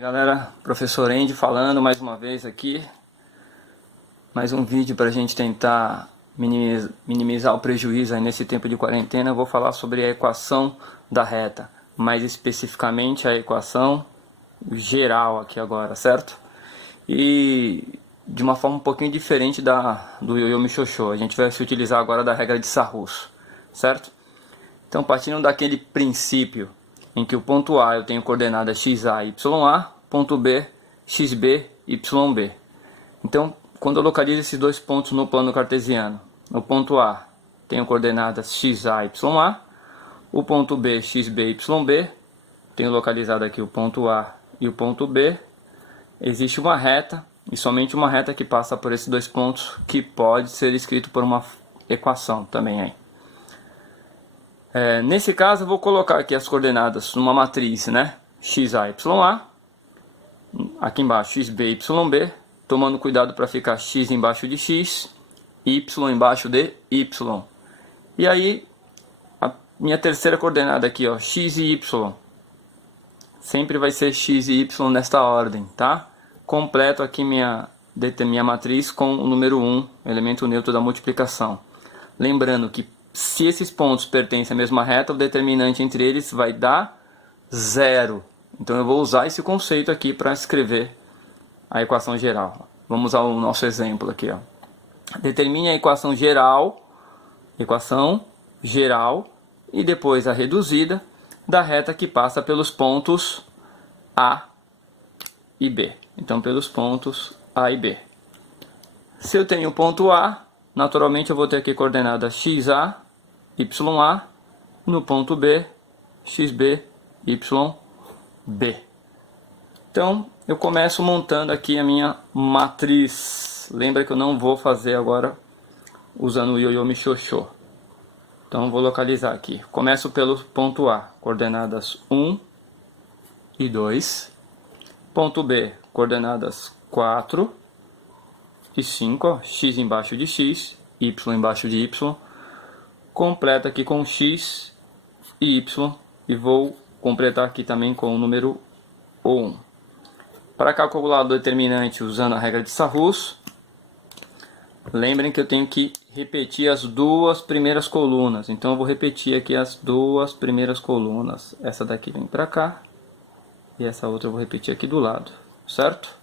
Galera, professor Andy falando mais uma vez aqui. Mais um vídeo para a gente tentar minimizar o prejuízo aí nesse tempo de quarentena. Eu vou falar sobre a equação da reta, mais especificamente a equação geral aqui agora, certo? E de uma forma um pouquinho diferente do Yo-Yo Michoxô. A gente vai se utilizar agora da regra de Sarrus, certo? Então, partindo daquele princípio em que o ponto A eu tenho coordenadas xa, ya, ponto B, xb, yb. Então, quando eu localizo esses dois pontos no plano cartesiano, no ponto A tenho coordenadas xa, ya, o ponto B, xb, yb, tenho localizado aqui o ponto A e o ponto B, existe uma reta, e somente uma reta que passa por esses dois pontos, que pode ser escrito por uma equação também aí. Nesse caso eu vou colocar aqui as coordenadas numa matriz, né? xa, ya, aqui embaixo xb, yb, tomando cuidado para ficar x embaixo de x, y embaixo de y. E aí a minha terceira coordenada aqui, ó, x e y, sempre vai ser x e y nesta ordem, tá? Completo aqui minha matriz com o número 1, elemento neutro da multiplicação. Lembrando que se esses pontos pertencem à mesma reta, o determinante entre eles vai dar 0. Então eu vou usar esse conceito aqui para escrever a equação geral. Vamos ao nosso exemplo aqui, ó. Determine a equação geral e depois a reduzida da reta que passa pelos pontos A e B. Então pelos pontos A e B. Se eu tenho o ponto A, naturalmente eu vou ter aqui coordenada xa, ya, no ponto B, xb, yb. Então eu começo montando aqui a minha matriz. Lembra que eu não vou fazer agora usando o Yo-Yo Michoxô. Então eu vou localizar aqui. Começo pelo ponto A, coordenadas 1 e 2. Ponto B, coordenadas 4 e 5, ó, x embaixo de x, y embaixo de y. Completo aqui com x e y e vou completar aqui também com o número 1. Para calcular o determinante usando a regra de Sarrus, lembrem que eu tenho que repetir as duas primeiras colunas. Então eu vou repetir aqui as duas primeiras colunas. Essa daqui vem para cá e essa outra eu vou repetir aqui do lado, certo?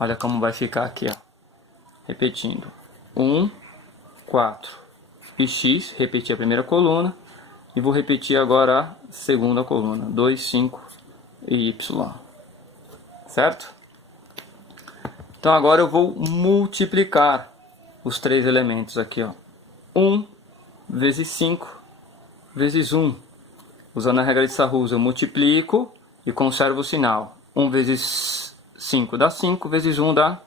Olha como vai ficar aqui, ó. Repetindo. 1, 4 e x, repetir a primeira coluna. E vou repetir agora a segunda coluna. 2, 5 e y. Certo? Então agora eu vou multiplicar os três elementos aqui, ó. 1 vezes 5 vezes 1. Usando a regra de Sarrus, eu multiplico e conservo o sinal. 1 vezes 5 dá 5, vezes 1 dá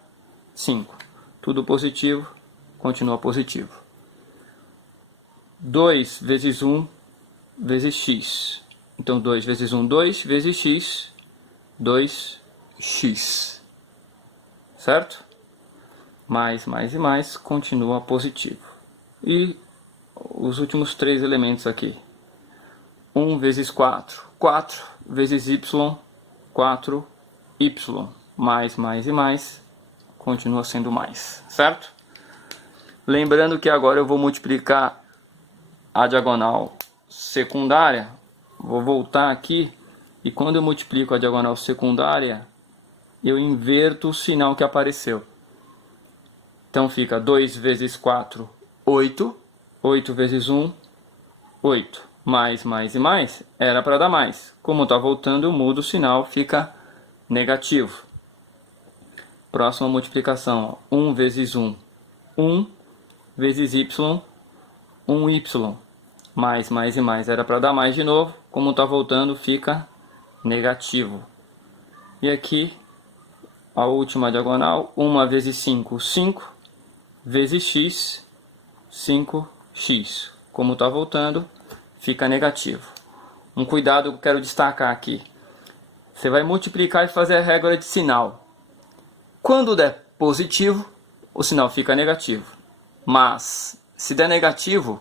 5. Tudo positivo, continua positivo. 2 vezes 1 vezes x. Então 2 vezes 1, 2, vezes x, 2x. Certo? Mais e mais, continua positivo. E os últimos três elementos aqui. 1 vezes 4, 4 vezes y, 4y. Mais e mais, continua sendo mais, certo? Lembrando que agora eu vou multiplicar a diagonal secundária. Vou voltar aqui e quando eu multiplico a diagonal secundária, eu inverto o sinal que apareceu. Então fica 2 vezes 4, 8. 8 vezes 1, 8. Mais e mais, era para dar mais. Como está voltando, eu mudo o sinal, fica negativo. Próxima multiplicação, ó. 1 vezes 1, 1 vezes y, 1y. Mais e mais, era para dar mais de novo. Como está voltando, fica negativo. E aqui, a última diagonal, 1 vezes 5, 5, vezes x, 5x. Como está voltando, fica negativo. Um cuidado que eu quero destacar aqui. Você vai multiplicar e fazer a regra de sinal. Quando der positivo, o sinal fica negativo. Mas, se der negativo,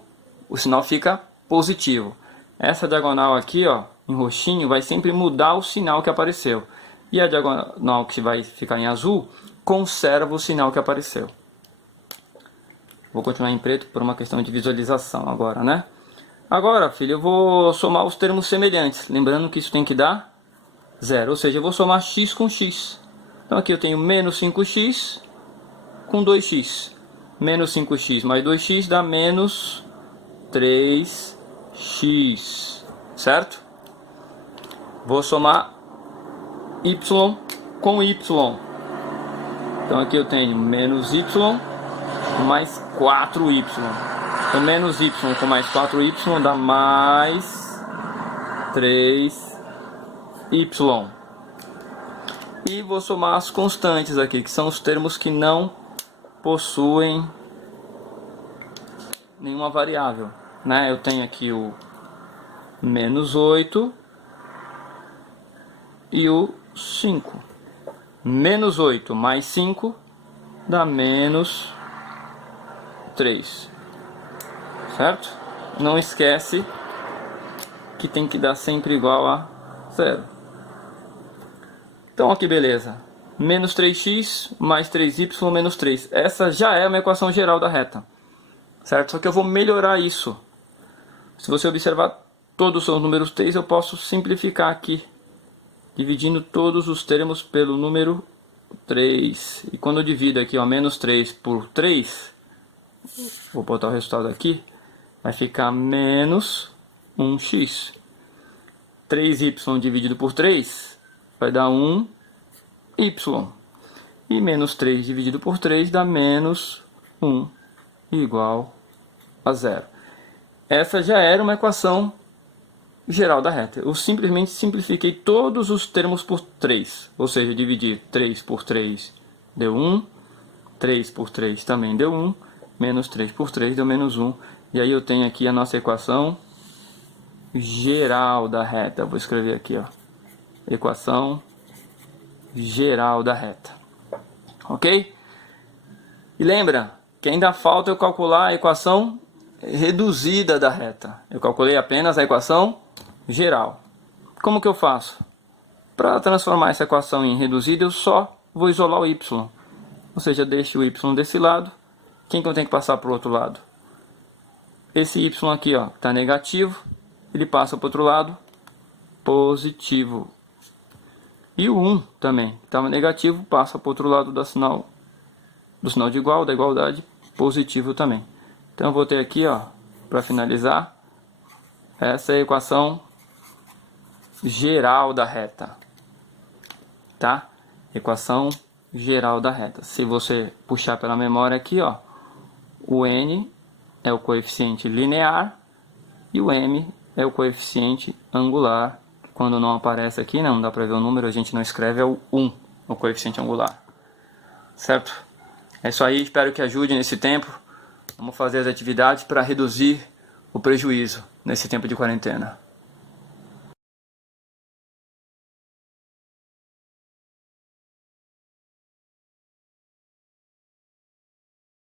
o sinal fica positivo. Essa diagonal aqui, ó, em roxinho, vai sempre mudar o sinal que apareceu. e a diagonal que vai ficar em azul conserva o sinal que apareceu. Vou continuar em preto por uma questão de visualização agora, né? Agora, filho, eu vou somar os termos semelhantes. Lembrando que isso tem que dar 0. Ou seja, eu vou somar x com x. Então aqui eu tenho menos 5x com 2x. Menos 5x mais 2x dá menos 3x. Certo? Vou somar y com y. Então aqui eu tenho menos y mais 4y. Então menos y com mais 4y dá mais 3y. E vou somar as constantes aqui, que são os termos que não possuem nenhuma variável, né? Eu tenho aqui o menos 8 e o 5. Menos 8 mais 5 dá menos 3. Certo? Não esquece que tem que dar sempre igual a 0. Então aqui beleza. Menos 3x mais 3y menos 3. Essa já é uma equação geral da reta. Certo? Só que eu vou melhorar isso. Se você observar todos são números 3, eu posso simplificar aqui, dividindo todos os termos pelo número 3. E quando eu divido aqui, ó, menos 3 por 3, vou botar o resultado aqui, vai ficar menos 1x. 3y dividido por 3 vai dar 1y. E menos 3 dividido por 3 dá menos 1 igual a 0. Essa já era uma equação geral da reta. Eu simplesmente simplifiquei todos os termos por 3. Ou seja, dividir 3 por 3 deu 1. 3 por 3 também deu 1. Menos 3 por 3 deu menos 1. E aí eu tenho aqui a nossa equação geral da reta. Eu vou escrever aqui, ó. Equação geral da reta. Ok? E lembra que ainda falta eu calcular a equação reduzida da reta. Eu calculei apenas a equação geral. Como que eu faço? Para transformar essa equação em reduzida, eu só vou isolar o y. Ou seja, deixo o y desse lado. Quem que eu tenho que passar para o outro lado? Esse y aqui, ó, está negativo. Ele passa para o outro lado positivo. E o 1 também, que estava negativo, passa para o outro lado do sinal de igual, da igualdade, positivo também. Então eu vou ter aqui, ó, para finalizar, essa é a equação geral da reta. Tá? Equação geral da reta. Se você puxar pela memória aqui, ó, o n é o coeficiente linear e o m é o coeficiente angular. Quando não aparece aqui, não dá para ver o número, a gente não escreve, é o 1, o coeficiente angular. Certo? É isso aí, espero que ajude nesse tempo. Vamos fazer as atividades para reduzir o prejuízo nesse tempo de quarentena.